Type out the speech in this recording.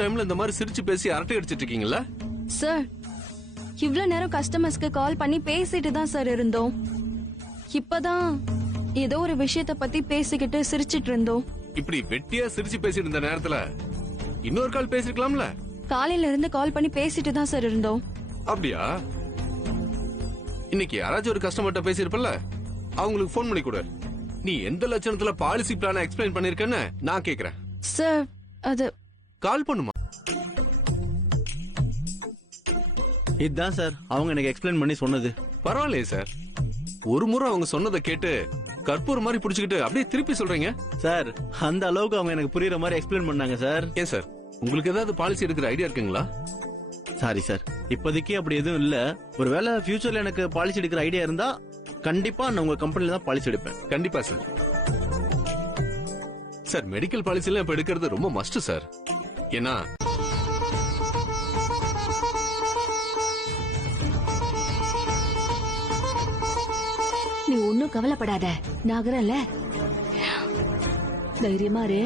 டைம்ல இந்த மாதிரி சிரிச்சு பேசி அரட்டை அடிச்சிட்டு இருக்கீங்களா? சார், இவ்ளோ நேரம் கஸ்டமர்ஸ்க்கு கால் பண்ணி பேசிட்டு தான் சார் இருந்தோம். இப்பதான் ஏதோ ஒரு விஷயத்த பத்தி பேசிக்கிட்டு சிரிச்சிட்டு இருந்தோம். இப்படி வெட்டியா சிரிச்சு பேசிட்டு இருந்த நேரத்துல இன்னொரு கால் பேசிருக்கலாம்ல? காலையில இருந்து கால் பண்ணி பேசிட்டு தான் சார் இருந்தோம். அப்படியா? இன்னைக்கு யாராச்சும் ஒரு கஸ்டமர்ட்ட பேசிருப்பல்ல, அவங்களுக்கு போன் பண்ணி கொடு. நீ எந்த லட்சணத்துல பாலிசி பிளான எக்ஸ்பிளைன் பண்ணிருக்கன்னு நான் கேக்குறேன். சார், அது கால் பண்ணுமா? இதுதான் சார் அவங்க எனக்கு எக்ஸ்பிளைன் பண்ணி சொன்னது. பரவாயில்லையே சார், ஒரு முறை அவங்க சொன்னதை கேட்டு கற்பூரம் மாதிரி புடிச்சுக்கிட்டு அப்படியே திருப்பி சொல்றீங்க. சார், அந்த அளவுக்கு அவங்க எனக்கு புரியுற மாதிரி எக்ஸ்பிளைன் பண்ணாங்க சார். ஏன் சார், உங்களுக்கு ஏதாவது பாலிசி எடுக்கிற ஐடியா இருக்குங்களா? சாரி சார், இப்போதைக்கு அப்படி எதுவும் இல்ல. ஒருவேளை ஃபியூச்சர்ல எனக்கு பாலிசி எடுக்கிற ஐடியா இருந்தா கண்டிப்பா நான் உங்க கம்பெனில தான் பாலிசி எடுப்பேன். கண்டிப்பா சார். சார், மெடிக்கல் பாலிசி எல்லாம் இப்ப எடுக்கிறது ரொம்ப மஸ்ட் சார். ஏன்னா நீ ஒன்னும் கவலைப்படாத, நாகரல்ல தைரியமா இரு.